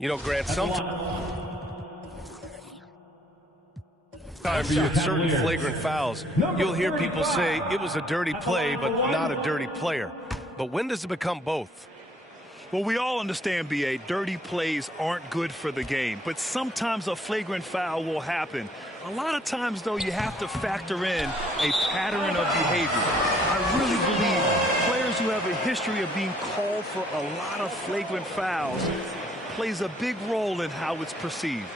You know, Grant, sometimes you get certain flagrant fouls, you'll hear people say it was a dirty play, but not a dirty player. But when does it become both? Well, we all understand, B.A., dirty plays aren't good for the game, but sometimes a flagrant foul will happen. A lot of times, though, you have to factor in a pattern of behavior. I really believe players who have a history of being called for a lot of flagrant fouls plays a big role in how it's perceived.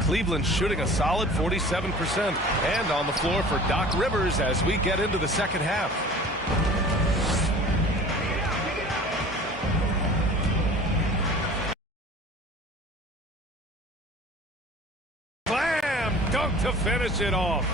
Cleveland shooting a solid 47% and on the floor for Doc Rivers as we get into the second half. Slam dunk to finish it off.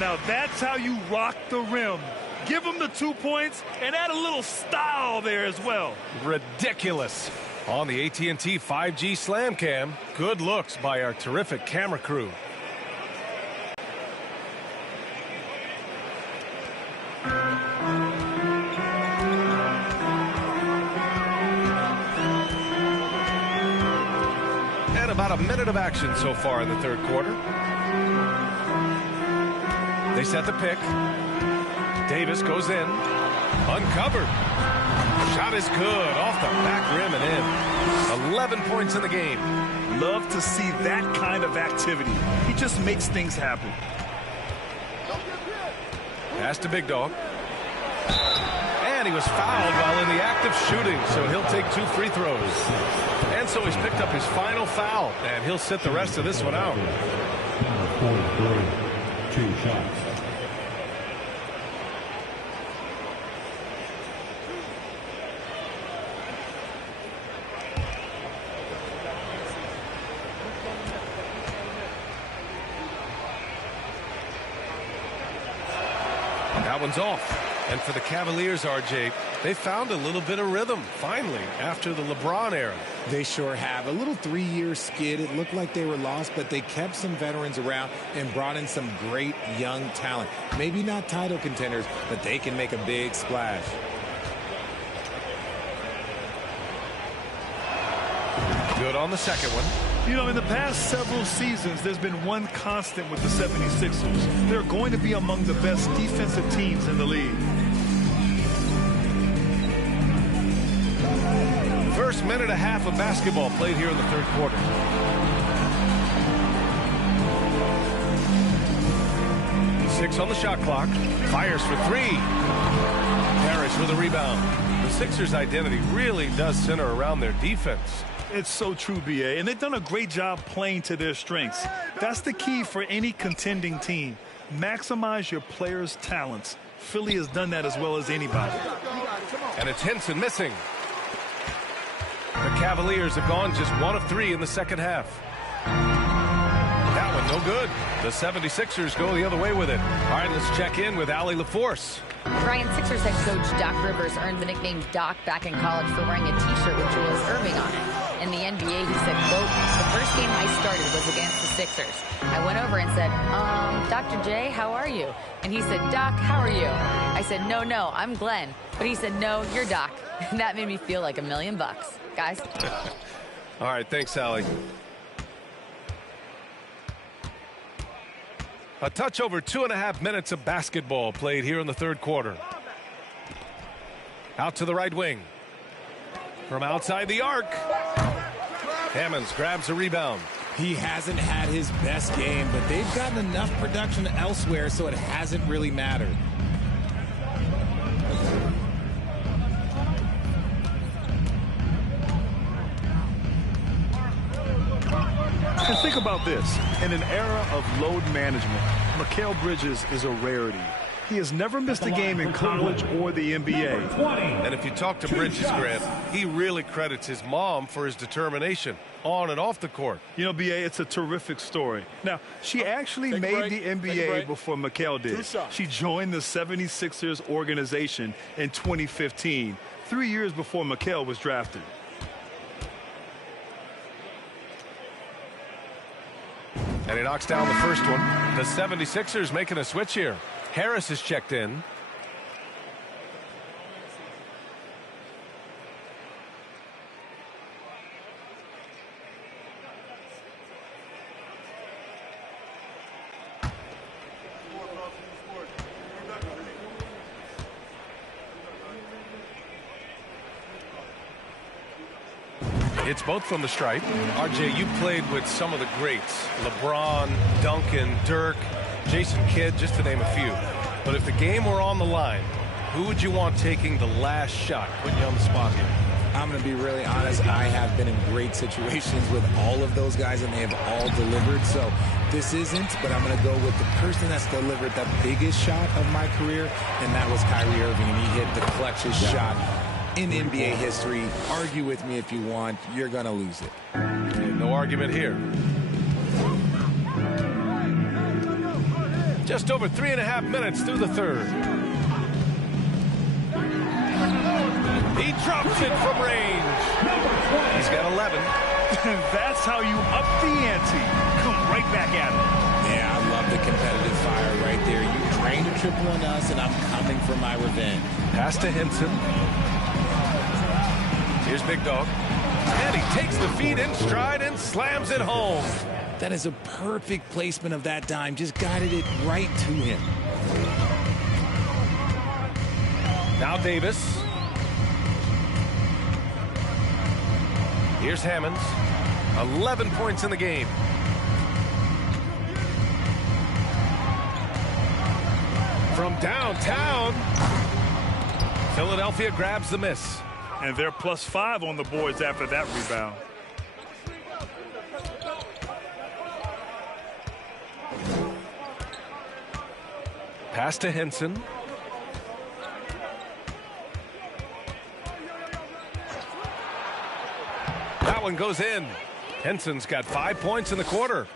Now that's how you rock the rim. Give them the 2 points and add a little style there as well. Ridiculous. On the AT&T 5G Slam Cam, good looks by our terrific camera crew. And about a minute of action so far in the third quarter. They set the pick. Davis goes in. Uncovered. Shot is good off the back rim and in. 11 points in the game. Love to see that kind of activity. He just makes things happen. Pass to Big Dog. And he was fouled while in the act of shooting, so he'll take 2 free throws. And so he's picked up his final foul, and he'll sit the rest of this one out. 2 shots. That one's off. And for the Cavaliers, RJ, they found a little bit of rhythm, finally, after the LeBron era. They sure have. A little 3-year skid. It looked like they were lost, but they kept some veterans around and brought in some great young talent. Maybe not title contenders, but they can make a big splash. Good on the second one. You know, in the past several seasons, there's been one constant with the 76ers. They're going to be among the best defensive teams in the league. First minute and a half of basketball played here in the third quarter. Six on the shot clock. Fires for 3. Harris with a rebound. The Sixers' identity really does center around their defense. It's so true, B.A., and they've done a great job playing to their strengths. That's the key for any contending team. Maximize your players' talents. Philly has done that as well as anybody. And it's Henson missing. The Cavaliers have gone just 1 of 3 in the second half. That one no good. The 76ers go the other way with it. All right, let's check in with Allie LaForce. Brian, Sixers head coach Doc Rivers earned the nickname Doc back in college for wearing a T-shirt with Julius Erving on it. In the NBA, he said, quote, "The first game I started was against the Sixers. I went over and said, Dr. J, how are you?" And he said, "Doc, how are you?" I said, no, I'm Glenn." But he said, "No, you're Doc." And that made me feel like $1 million. Guys. All right, thanks, Allie. A touch over 2.5 minutes of basketball played here in the third quarter. Out to the right wing. From outside the arc. Hammonds grabs a rebound. He hasn't had his best game, but they've gotten enough production elsewhere, so it hasn't really mattered. And think about this. In an era of load management, Mikal Bridges is a rarity. He has never missed a game in college or the NBA. And if you talk to Bridges, Grant, he really credits his mom for his determination on and off the court. You know, B.A., it's a terrific story. Now, she actually made the NBA before Mikal did. She joined the 76ers organization in 2015, 3 years before Mikal was drafted. And he knocks down the first one. The 76ers making a switch here. Harris is checked in. It's both from the stripe. RJ, you played with some of the greats. LeBron, Duncan, Dirk, Jason Kidd, just to name a few. But if the game were on the line, who would you want taking the last shot? Putting you on the spot here. I'm going to be really honest. I have been in great situations with all of those guys, and they have all delivered. So this isn't, but I'm going to go with the person that's delivered the biggest shot of my career, and that was Kyrie Irving, and he hit the clutchest shot in NBA history. Argue with me if you want. You're going to lose it. No argument here. Just over 3.5 minutes through the third. He drops it from range. He's got 11. That's how you up the ante. Come right back at it. Yeah, I love the competitive fire right there. You drained a triple on us, and I'm coming for my revenge. Pass to Henson. Here's Big Dog. And he takes the feed in stride and slams it home. That is a perfect placement of that dime. Just guided it right to him. Now Davis. Here's Hammonds. 11 points in the game. From downtown, Philadelphia grabs the miss. And they're +5 on the boards after that rebound. Pass to Henson. That one goes in. Henson's got 5 points in the quarter.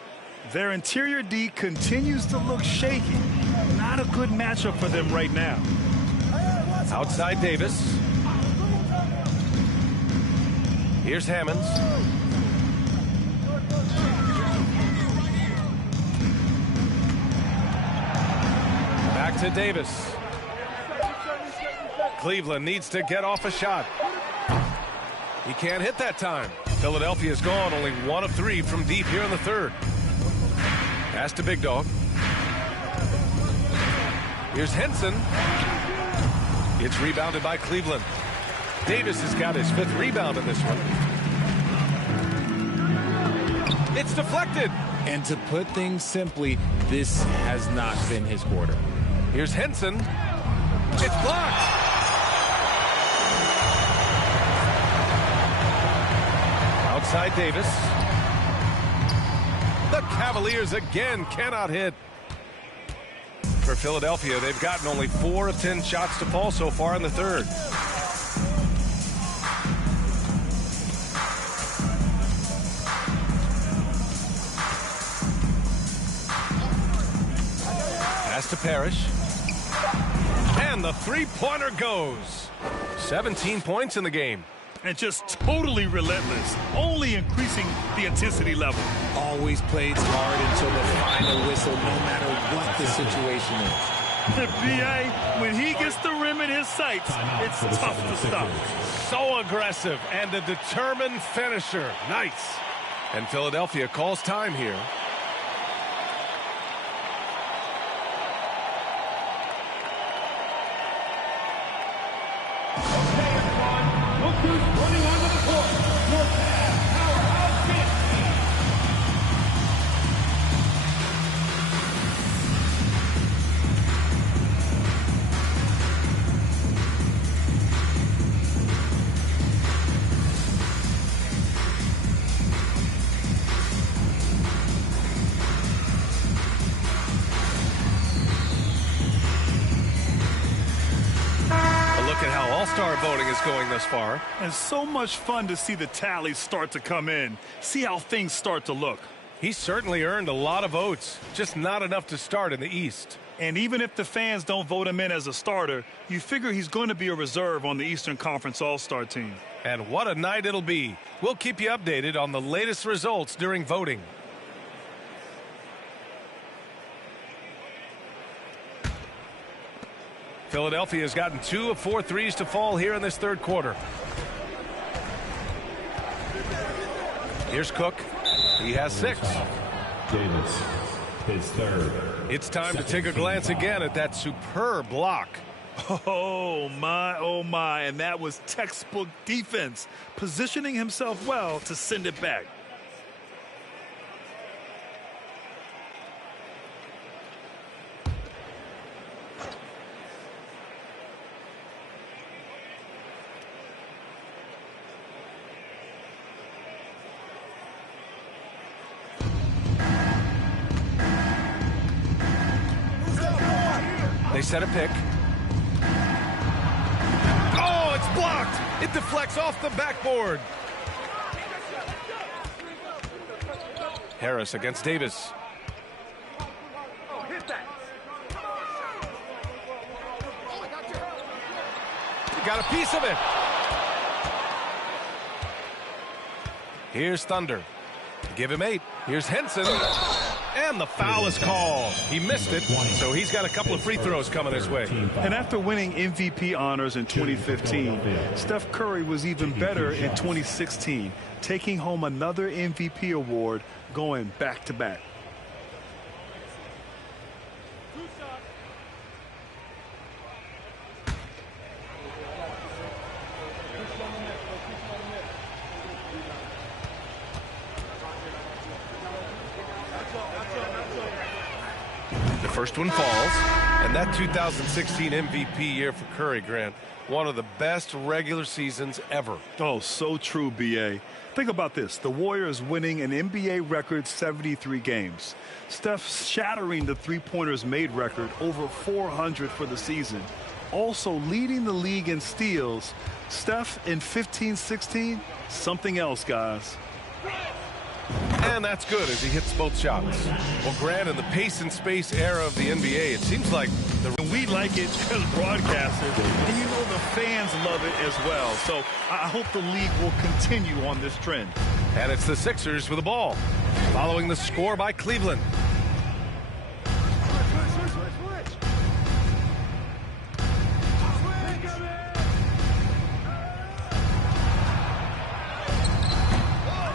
Their interior D continues to look shaky. Not a good matchup for them right now. Outside Davis. Here's Hammonds. Back to Davis. Cleveland needs to get off a shot. He can't hit that time. Philadelphia's gone only 1 of 3 from deep here in the third. Pass to Big Dog. Here's Henson. It's rebounded by Cleveland. Davis has got his 5th rebound in this one. It's deflected. And to put things simply, this has not been his quarter. Here's Henson. It's blocked. Outside Davis. The Cavaliers again cannot hit. For Philadelphia, they've gotten only 4 of 10 shots to fall so far in the third. Pass to Parrish. And the three-pointer goes. 17 points in the game. And just totally relentless, only increasing the intensity level. Always plays hard until the final whistle, no matter what the situation is. The BA, when he gets the rim in his sights, it's tough to stop. So aggressive and a determined finisher. Nice. And Philadelphia calls time here. All-star voting is going this far. And so much fun to see the tallies start to come in. See how things start to look. He's certainly earned a lot of votes, just not enough to start in the East. And even if the fans don't vote him in as a starter, you figure he's going to be a reserve on the Eastern Conference All-Star team. And what a night it'll be. We'll keep you updated on the latest results during voting. Philadelphia has gotten 2 of 4 threes to fall here in this third quarter. Here's Cook. He has 6. Davis, his third. It's time to take a glance again at that superb block. Oh, my. And that was textbook defense, positioning himself well to send it back. They set a pick. Oh, it's blocked. It deflects off the backboard. Harris against Davis. He got a piece of it. Here's Thunder. Give him 8. Here's Henson. And the foul is called. He missed it, so he's got a couple of free throws coming his way. And after winning MVP honors in 2015, Steph Curry was even better in 2016, taking home another MVP award, going back-to-back. First one falls, and that 2016 MVP year for Curry, Grant, one of the best regular seasons ever. Oh, so true, B.A. Think about this. The Warriors winning an NBA record 73 games. Steph shattering the three-pointers made record, over 400 for the season. Also leading the league in steals. Steph in 15-16, something else, guys. And that's good as he hits both shots. Well, Grant, in the pace and space era of the NBA, it seems like we like it as broadcasters, and you know the fans love it as well. So I hope the league will continue on this trend. And it's the Sixers with the ball, following the score by Cleveland.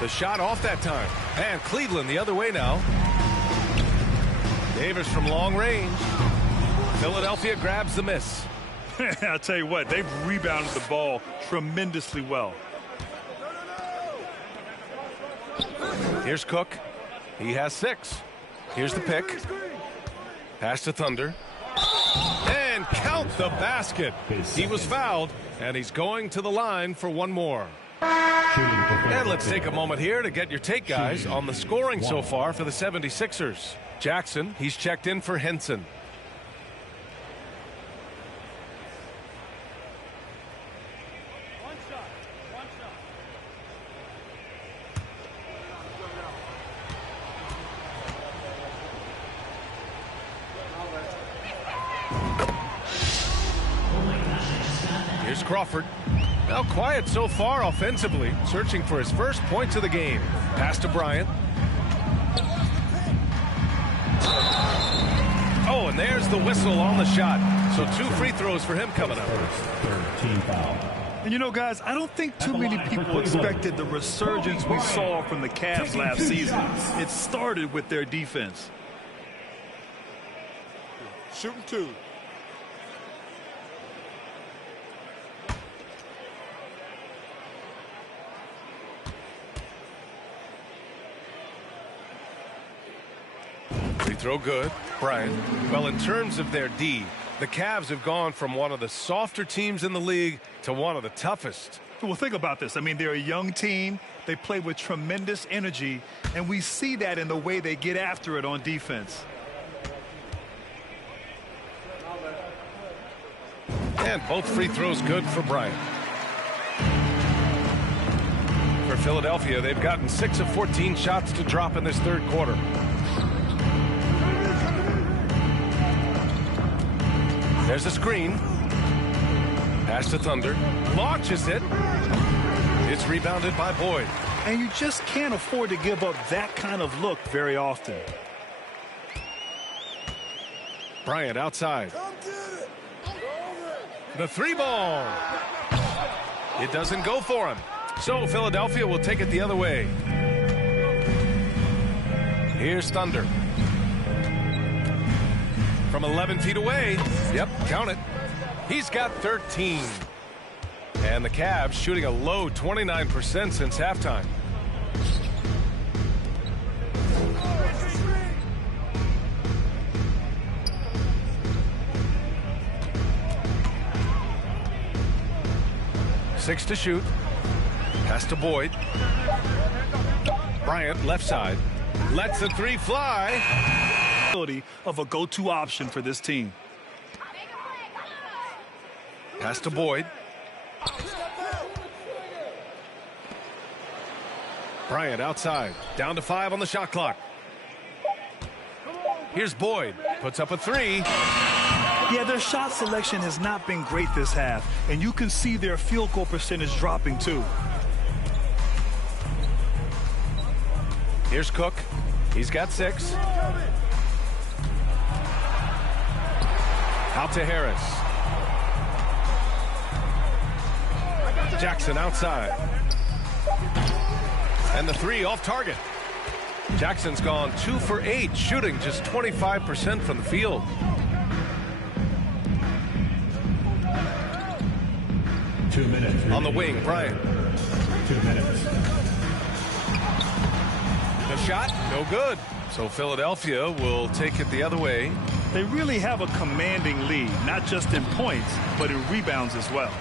The shot off that time. And Cleveland the other way now. Davis from long range. Philadelphia grabs the miss. I'll tell you what, they've rebounded the ball tremendously well. Here's Cook. He has 6. Here's the pick. Pass to Thunder. And count the basket. He was fouled, and he's going to the line for one more. And let's take a moment here to get your take, guys, on the scoring so far for the 76ers. Jackson, he's checked in for Henson. Here's Crawford. Well, quiet so far offensively, searching for his first points of the game. Pass to Bryant. Oh, and there's the whistle on the shot. So 2 free throws for him coming up. Team foul. And you know, guys, I don't think too many people expected the resurgence we saw from the Cavs last season. It started with their defense. Shooting 2. Free throw good. Bryant. Well, in terms of their D, the Cavs have gone from one of the softer teams in the league to one of the toughest. Well, think about this. I mean, they're a young team. They play with tremendous energy, and we see that in the way they get after it on defense. And both free throws good for Bryant. For Philadelphia, they've gotten 6 of 14 shots to drop in this third quarter. There's a screen. Pass to Thunder. Launches it. It's rebounded by Boyd. And you just can't afford to give up that kind of look very often. Bryant outside. The three ball. It doesn't go for him. So Philadelphia will take it the other way. Here's Thunder. From 11 feet away. Yep, count it. He's got 13. And the Cavs shooting a low 29% since halftime. Six to shoot. Pass to Boyd. Bryant, left side. Lets the three fly. Of a go-to option for this team. Pass to Boyd. Bryant outside. Down to 5 on the shot clock. Here's Boyd. Puts up a three. Yeah, their shot selection has not been great this half, and you can see their field goal percentage dropping too. Here's Cook. He's got 6. Out to Harris. Jackson outside. And the three off target. Jackson's gone 2 for 8, shooting just 25% from the field. On the wing, Bryant. 2 minutes. The shot, no good. So Philadelphia will take it the other way. They really have a commanding lead, not just in points, but in rebounds as well.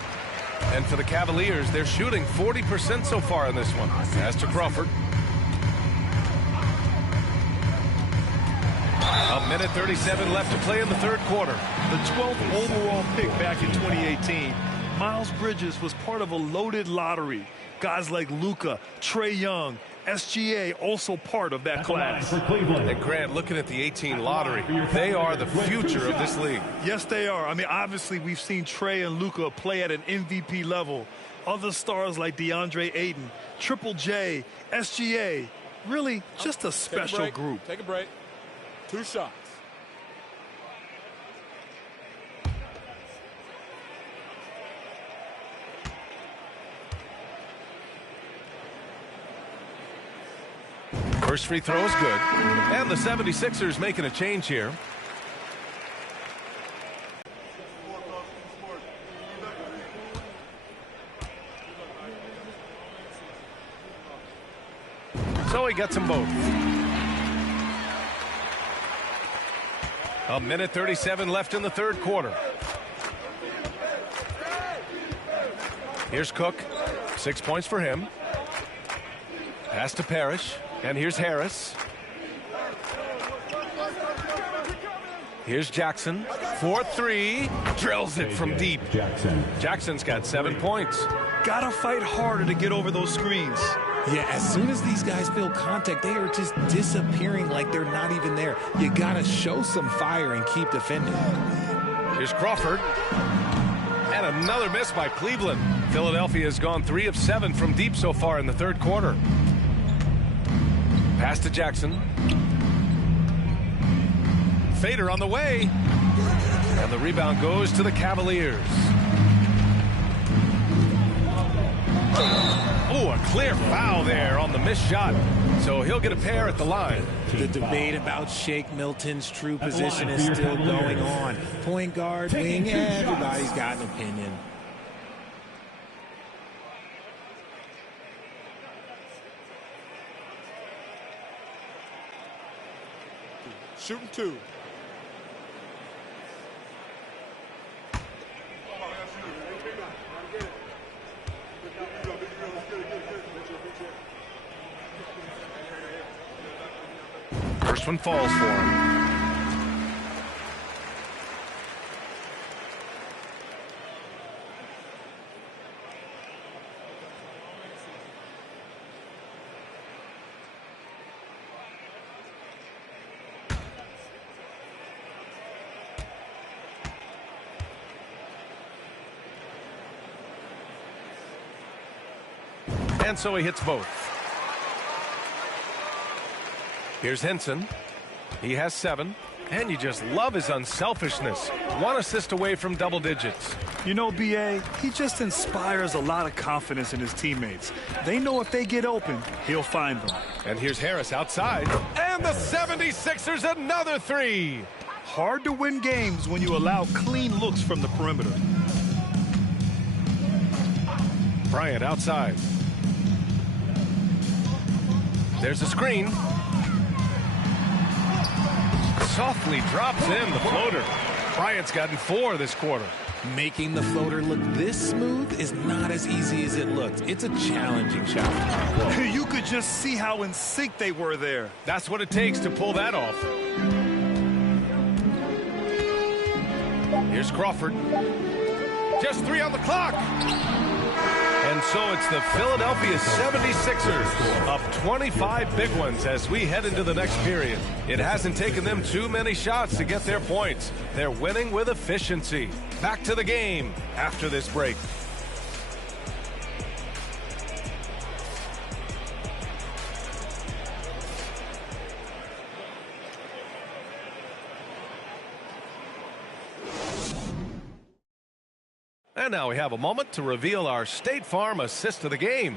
And for the Cavaliers, they're shooting 40% so far in this one. Pass to Crawford. A minute 37 left to play in the third quarter. The 12th overall pick back in 2018, Miles Bridges was part of a loaded lottery. Guys like Luka, Trae Young, SGA also part of that class. And Grant, looking at the 18 lottery, they are the future of this league. Yes, they are. I mean, obviously, we've seen Trae and Luka play at an MVP level. Other stars like DeAndre Ayton, Triple J, SGA, really just a special group. Take a break. 2 shots. First free throw is good. And the 76ers making a change here. So he gets them both. A minute 37 left in the third quarter. Here's Cook. 6 points for him. Pass to Parrish. And here's Harris. Here's Jackson. 4-3. Drills it from deep. Jackson's got 7 points. Gotta fight harder to get over those screens. Yeah, as soon as these guys feel contact, they are just disappearing like they're not even there. You gotta show some fire and keep defending. Here's Crawford. And another miss by Cleveland. Philadelphia has gone 3 of 7 from deep so far in the third quarter. Pass to Jackson. Fader on the way. And the rebound goes to the Cavaliers. Oh, a clear foul there on the missed shot. So he'll get a pair at the line. The debate about Shake Milton's true position is still going on. Point guard, wing, everybody's got an opinion. Shooting 2. First one falls for him. And so he hits both. Here's Henson. He has 7. And you just love his unselfishness. 1 assist away from double digits. You know, B.A., he just inspires a lot of confidence in his teammates. They know if they get open, he'll find them. And here's Harris outside. And the 76ers another three. Hard to win games when you allow clean looks from the perimeter. Bryant outside. There's a screen. Softly drops in the floater. Bryant's gotten 4 this quarter. Making the floater look this smooth is not as easy as it looks. It's a challenging shot. You could just see how in sync they were there. That's what it takes to pull that off. Here's Crawford. Just 3 on the clock. And so it's the Philadelphia 76ers up 25 big ones as we head into the next period. It hasn't taken them too many shots to get their points. They're winning with efficiency. Back to the game after this break. And now we have a moment to reveal our State Farm assist of the game.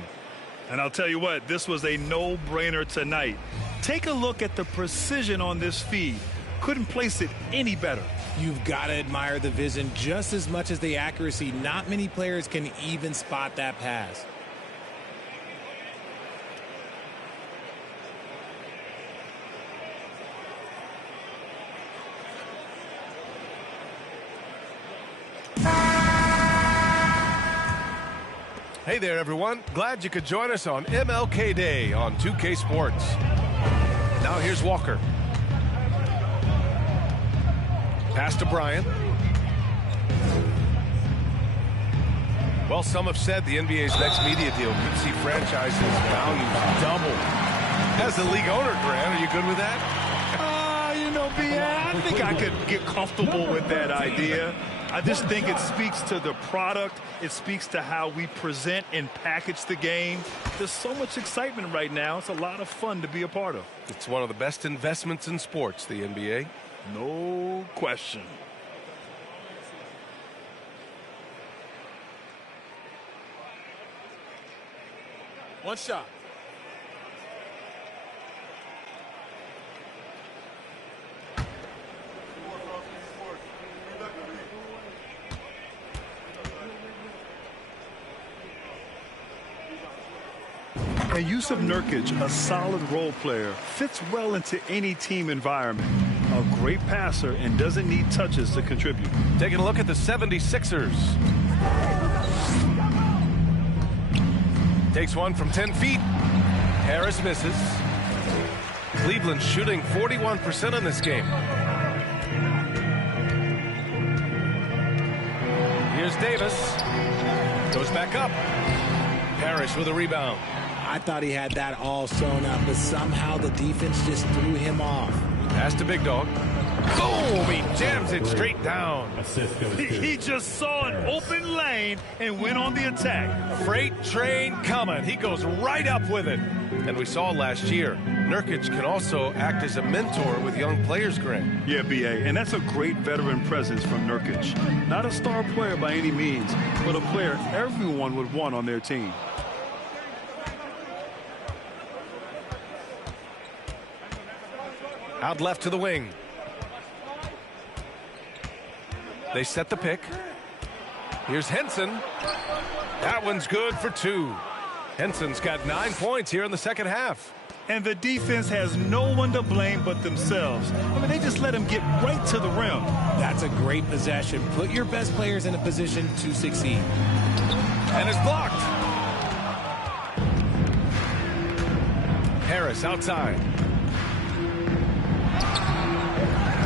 And I'll tell you what, this was a no-brainer tonight. Take a look at the precision on this feed. Couldn't place it any better. You've got to admire the vision just as much as the accuracy. Not many players can even spot that pass. Hey there, everyone. Glad you could join us on MLK Day on 2K Sports. Now here's Walker. Pass to Bryant. Well, some have said the NBA's next media deal could see franchises' values double. As the league owner, Grant, are you good with that? You know, B.A., I think I could get comfortable with that idea. I just think it speaks to the product. It speaks to how we present and package the game. There's so much excitement right now. It's a lot of fun to be a part of. It's one of the best investments in sports, the NBA. No question. One shot. And Yusuf Nurkic, a solid role player, fits well into any team environment. A great passer and doesn't need touches to contribute. Taking a look at the 76ers. Takes one from 10 feet. Harris misses. Cleveland shooting 41% in this game. Here's Davis. Goes back up. Parrish with a rebound. I thought he had that all sewn up, but somehow the defense just threw him off. Pass to Big Dog. Boom! He jams it straight down. Assist goes to. He just saw an open lane and went on the attack. Freight train coming. He goes right up with it. And we saw last year, Nurkic can also act as a mentor with young players, Grant. Yeah, B.A., and that's a great veteran presence from Nurkic. Not a star player by any means, but a player everyone would want on their team. Out left to the wing. They set the pick. Here's Henson. That one's good for 2. Henson's got 9 points here in the second half. And the defense has no one to blame but themselves. I mean, they just let him get right to the rim. That's a great possession. Put your best players in a position to succeed. And it's blocked. Harris outside.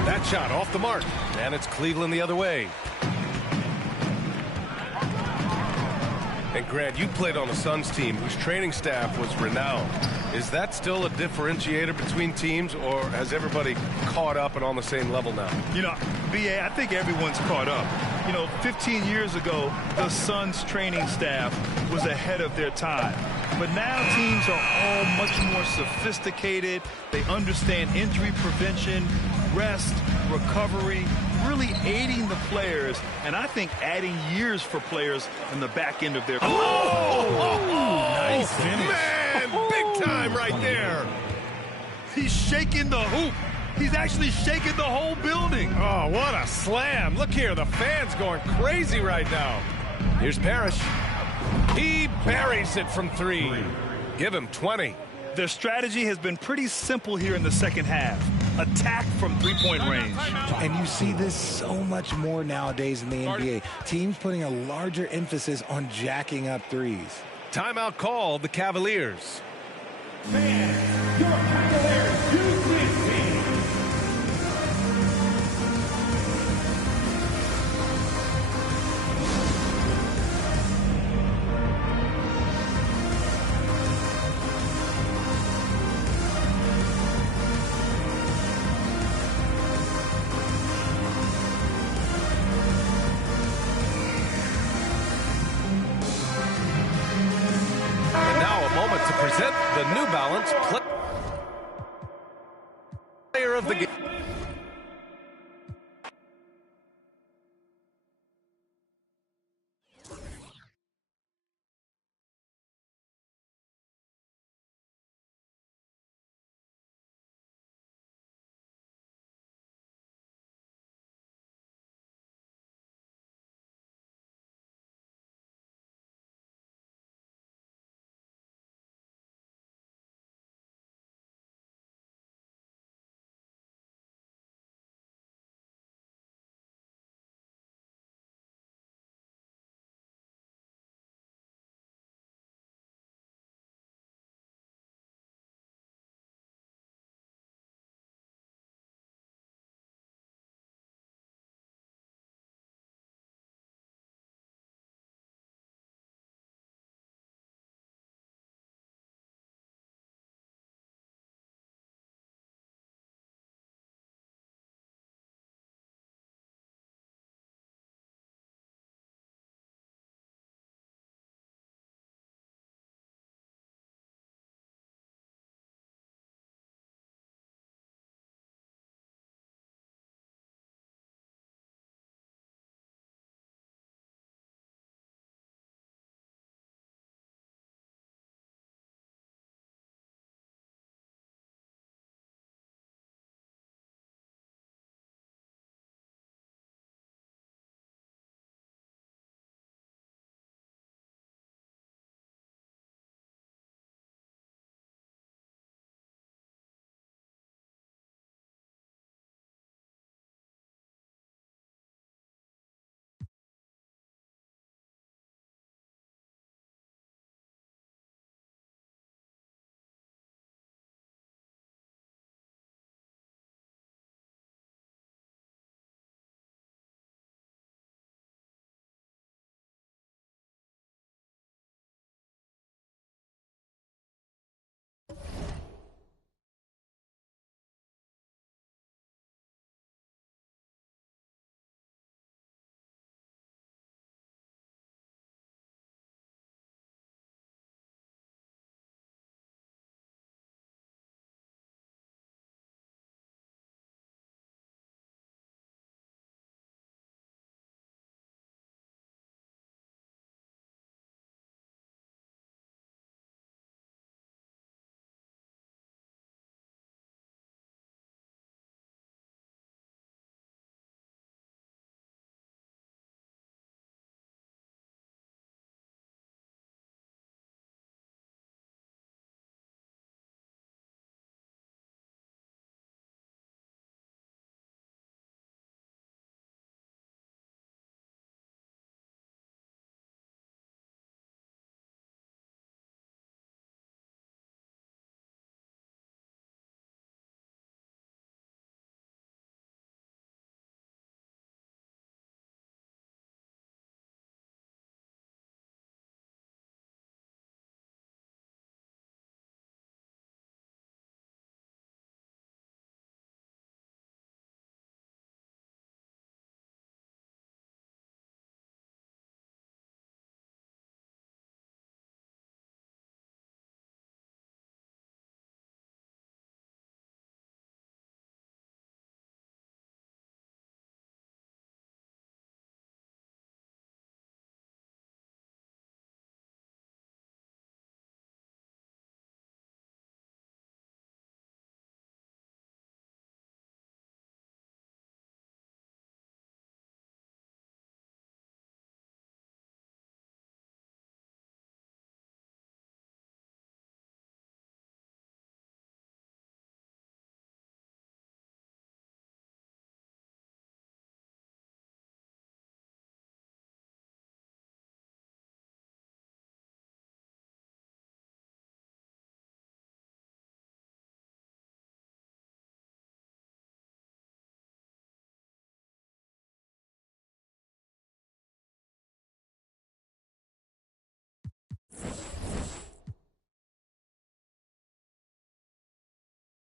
That shot off the mark. And it's Cleveland the other way. And Grant, you played on the Suns team whose training staff was renowned. Is that still a differentiator between teams, or has everybody caught up and on the same level now? You know, B.A., I think everyone's caught up. You know, 15 years ago, the Suns training staff was ahead of their time. But now teams are all much more sophisticated. They understand injury prevention. rest, recovery, really aiding the players, and I think adding years for players in the back end of their career. Nice finish. Man, big time right there. He's shaking the hoop. He's actually shaking the whole building. Oh, what a slam. Look here, the fans going crazy right now. Here's Parrish. He buries it from 3. Give him 20. Their strategy has been pretty simple here in the second half. Attack from three-point range. And you see this so much more nowadays in the NBA. Teams putting a larger emphasis on jacking up threes. Timeout called the Cavaliers. Man, your Cavaliers do this team. To present the New Balance Player of the Game.